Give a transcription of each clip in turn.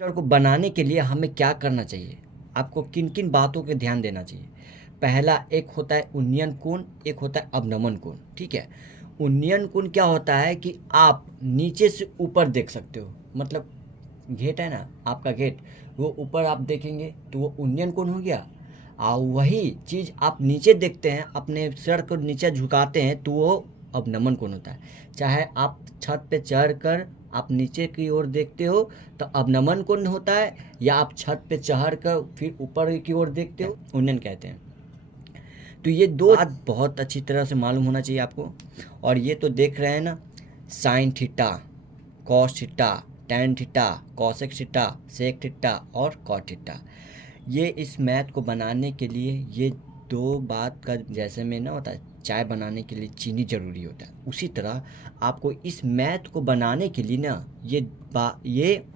Vector को बनाने के लिए हमें क्या करना चाहिए, आपको किन किन बातों के ध्यान देना चाहिए। पहला, एक होता है उन्नयन कोण, एक होता है अवनमन कोण। ठीक है, उन्नयन कोण क्या होता है कि आप नीचे से ऊपर देख सकते हो, मतलब गेट है ना आपका गेट, वो ऊपर आप देखेंगे तो वो उन्नयन कोण हो गया। और वही चीज़ आप नीचे देखते हैं, अपने सर को नीचे झुकाते हैं तो वो अवनमन कोण होता है। चाहे आप छत पे चढ़ कर आप नीचे की ओर देखते हो तो अवनमन कोण होता है, या आप छत पे चढ़ कर फिर ऊपर की ओर देखते हो, उन्नयन कहते हैं। तो ये दो बात बहुत अच्छी तरह से मालूम होना चाहिए आपको। और ये तो देख रहे हैं ना, sine theta, cos theta, tan theta, cosec theta, sec theta और कॉट थीटा। ये इस मैथ को बनाने के लिए ये दो बात का, जैसे में ना होता है चाय बनाने के लिए चीनी ज़रूरी होता है, उसी तरह आपको इस मैथ को बनाने के लिए ना ये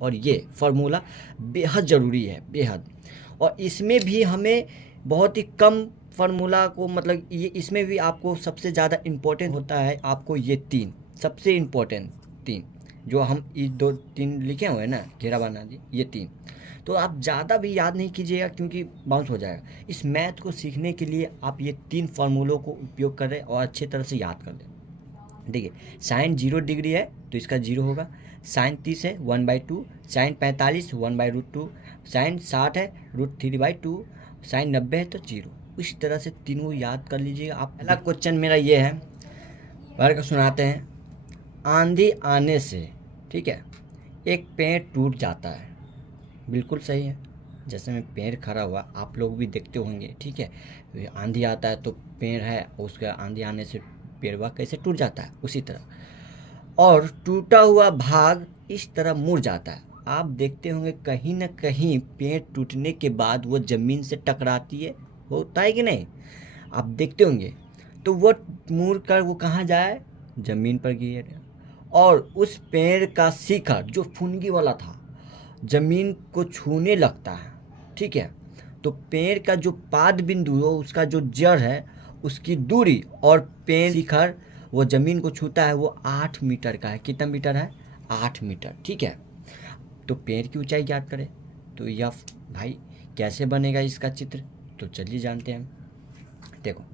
और ये फार्मूला बेहद ज़रूरी है, बेहद। और इसमें भी हमें बहुत ही कम फार्मूला को, मतलब ये इसमें भी आपको सबसे ज़्यादा इम्पोर्टेंट होता है आपको ये तीन, सबसे इम्पोर्टेंट तीन जो हम ये दो तीन लिखे हुए हैं ना, घेरा बना दी, ये तीन। तो आप ज़्यादा भी याद नहीं कीजिएगा क्योंकि बाउंस हो जाएगा। इस मैथ को सीखने के लिए आप ये तीन फार्मूलों को उपयोग करें और अच्छे तरह से याद कर लें। देखिए, साइन 0 डिग्री है तो इसका 0 होगा, साइन 30 है 1/2, साइन 45 1/√2, साइन 60 है √3/2, साइन 90 है तो 0। इस तरह से तीनों याद कर लीजिएगा आप। पहला क्वेश्चन मेरा ये है, पढ़ कर सुनाते हैं। आंधी आने से, ठीक है, एक पेड़ टूट जाता है, बिल्कुल सही है। जैसे में पेड़ खड़ा हुआ, आप लोग भी देखते होंगे, ठीक है, आंधी आता है तो पेड़ है, उसका आंधी आने से पेड़वा कैसे टूट जाता है, उसी तरह। और टूटा हुआ भाग इस तरह मुड़ जाता है। आप देखते होंगे कहीं ना कहीं पेड़ टूटने के बाद वो ज़मीन से टकराती है, होता है कि नहीं, आप देखते होंगे। तो वो मुड़ कर वो कहाँ जाए, ज़मीन पर गिरे। और उस पेड़ का शिखर जो फुनगी वाला था ज़मीन को छूने लगता है, ठीक है। तो पेड़ का जो पाद बिंदु हो, उसका जो जड़ है, उसकी दूरी और पेड़ शिखर वो ज़मीन को छूता है, वो 8 मीटर का है। कितना मीटर है, 8 मीटर, ठीक है। तो पेड़ की ऊंचाई ज्ञात करें। तो यह भाई कैसे बनेगा इसका चित्र, तो चलिए जानते हैं। देखो,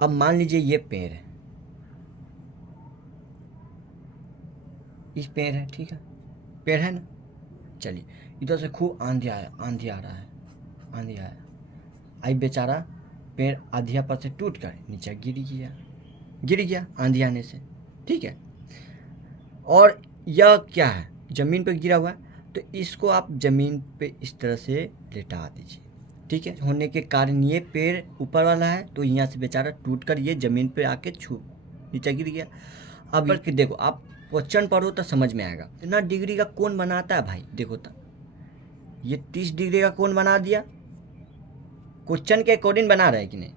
अब मान लीजिए ये पेड़ है, इस पेड़ है, ठीक है, पेड़ है ना। चलिए, इधर से खूब आंधी आया, आंधी आ रहा है, आंधी आया, आई बेचारा पेड़ आधिया पर से टूट कर नीचे गिर गया आंधी आने से, ठीक है। और यह क्या है, ज़मीन पर गिरा हुआ है, तो इसको आप ज़मीन पे इस तरह से लेटा दीजिए, ठीक है। होने के कारण ये पेड़ ऊपर वाला है, तो यहाँ से बेचारा टूट कर ये ज़मीन पे आके नीचे गिर गया। अब देखो, आप क्वेश्चन पढ़ो तो समझ में आएगा। इतना डिग्री का कोण बनाता है भाई, देखो तो ये 30 डिग्री का कोण बना दिया, क्वेश्चन के अकॉर्डिंग बना रहा है कि नहीं।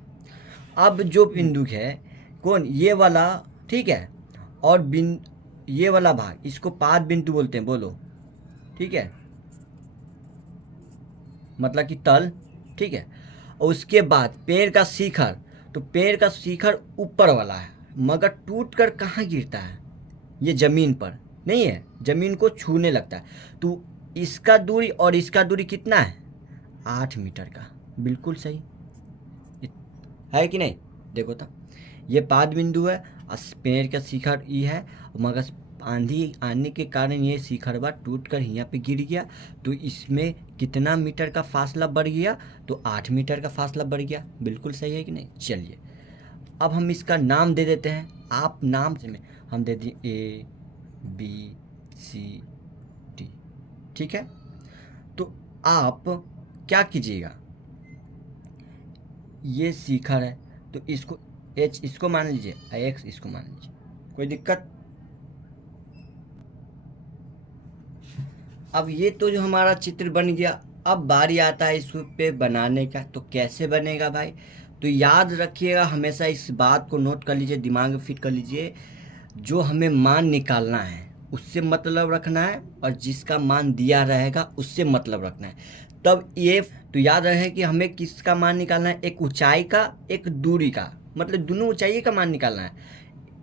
अब जो बिंदु है कोण ये वाला, ठीक है, और ये वाला भाग, इसको पाद बिंदु बोलते हैं, बोलो, ठीक है, मतलब कि तल, ठीक है। और उसके बाद पेड़ का शिखर, तो पेड़ का शिखर ऊपर वाला है, मगर टूट कर कहाँ गिरता है, ये ज़मीन पर नहीं है, ज़मीन को छूने लगता है। तो इसका दूरी और इसका दूरी कितना है, 8 मीटर का, बिल्कुल सही है कि नहीं। देखो तो ये पाद बिंदु है और पेड़ का शिखर ये है, मगर आंधी आने के कारण ये शिखरवा टूट कर यहाँ पे गिर गया, तो इसमें कितना मीटर का फासला बढ़ गया, तो 8 मीटर का फासला बढ़ गया, बिल्कुल सही है कि नहीं। चलिए, अब हम इसका नाम दे देते हैं। आप नाम से में हम दे दिए ABCD, ठीक है। तो आप क्या कीजिएगा, ये शिखर है तो इसको H इसको मान लीजिए, X इसको मान लीजिए, कोई दिक्कत। अब ये तो जो हमारा चित्र बन गया, अब बारी आता है इस पे बनाने का। तो कैसे बनेगा भाई, तो याद रखिएगा, हमेशा इस बात को नोट कर लीजिए, दिमाग में फिट कर लीजिए। जो हमें मान निकालना है उससे मतलब रखना है, और जिसका मान दिया रहेगा उससे मतलब रखना है। तब ये तो याद रहे कि हमें किसका मान निकालना है, एक ऊंचाई का, एक दूरी का, मतलब दोनों ऊंचाई का मान निकालना है।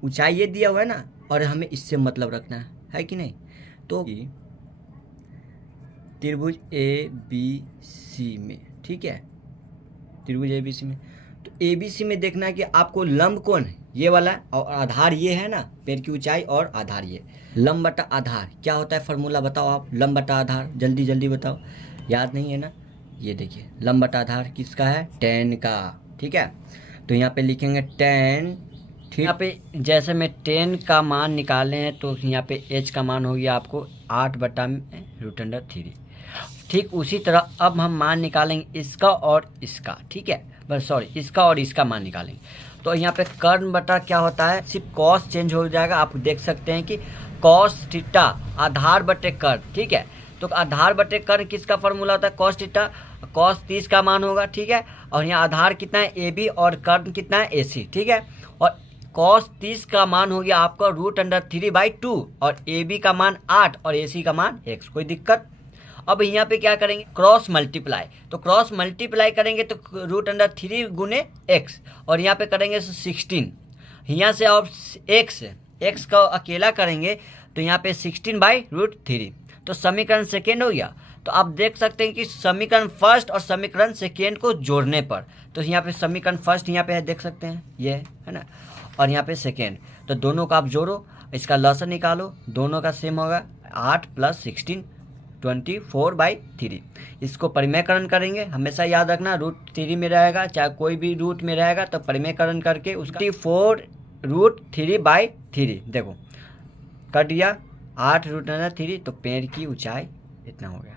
ऊंचाई ये दिया हुआ है ना, और हमें इससे मतलब रखना है कि नहीं। तो त्रिभुज ए बी सी में, ठीक है, त्रिभुज ए बी सी में। तो ए बी सी में देखना है कि आपको लंब कौन है, ये वाला, और आधार ये है ना, पेड़ की ऊंचाई और आधार ये। लंब बटा आधार क्या होता है, फार्मूला बताओ आप, लंब बटा आधार, जल्दी जल्दी बताओ, याद नहीं है ना। ये देखिए लंब बटा आधार किसका है, tan का, ठीक है। तो यहाँ पे लिखेंगे tan, ठीक। यहाँ पे जैसे मैं tan का मान निकाले हैं तो यहाँ पे h का मान हो गया आपको 8/√3। ठीक उसी तरह अब हम मान निकालेंगे इसका और इसका, ठीक है, बस सॉरी, इसका और इसका मान निकालेंगे। तो यहाँ पे कर्न बटा क्या होता है, सिर्फ कॉस चेंज हो जाएगा। आप देख सकते हैं कि कॉस थीटा आधार बटे कर्न, ठीक है। तो आधार बटे कर्न किसका फॉर्मूला होता है, कॉस थीटा, कॉस 30 का मान होगा, ठीक है। और यहाँ आधार कितना है ए बी और कर्न कितना है ए सी, ठीक है। और कॉस 30 का मान हो गया आपका √3/2 और ए बी का मान 8 और ए सी का मान x। कोई दिक्कत। अब यहाँ पे क्या करेंगे, क्रॉस मल्टीप्लाई। तो क्रॉस मल्टीप्लाई करेंगे तो √3 गुने x, और यहाँ पे करेंगे 16। यहाँ से अब x का अकेला करेंगे तो यहाँ पे 16/√3। तो समीकरण सेकेंड हो गया। तो आप देख सकते हैं कि समीकरण फर्स्ट और समीकरण सेकेंड को जोड़ने पर, तो यहाँ पे समीकरण फर्स्ट यहाँ पे है, देख सकते हैं ये है ना, और यहाँ पे सेकेंड, तो दोनों का आप जोड़ो, इसका लसन निकालो, दोनों का सेम होगा 8 + 16 24/3। इसको परिमेयकरण करेंगे, हमेशा याद रखना √3 में रहेगा, चाहे कोई भी रूट में रहेगा, तो परिमेयकरण करके उसका 4√3/3 देखो कट दिया 8√3। तो पेड़ की ऊंचाई इतना हो गया।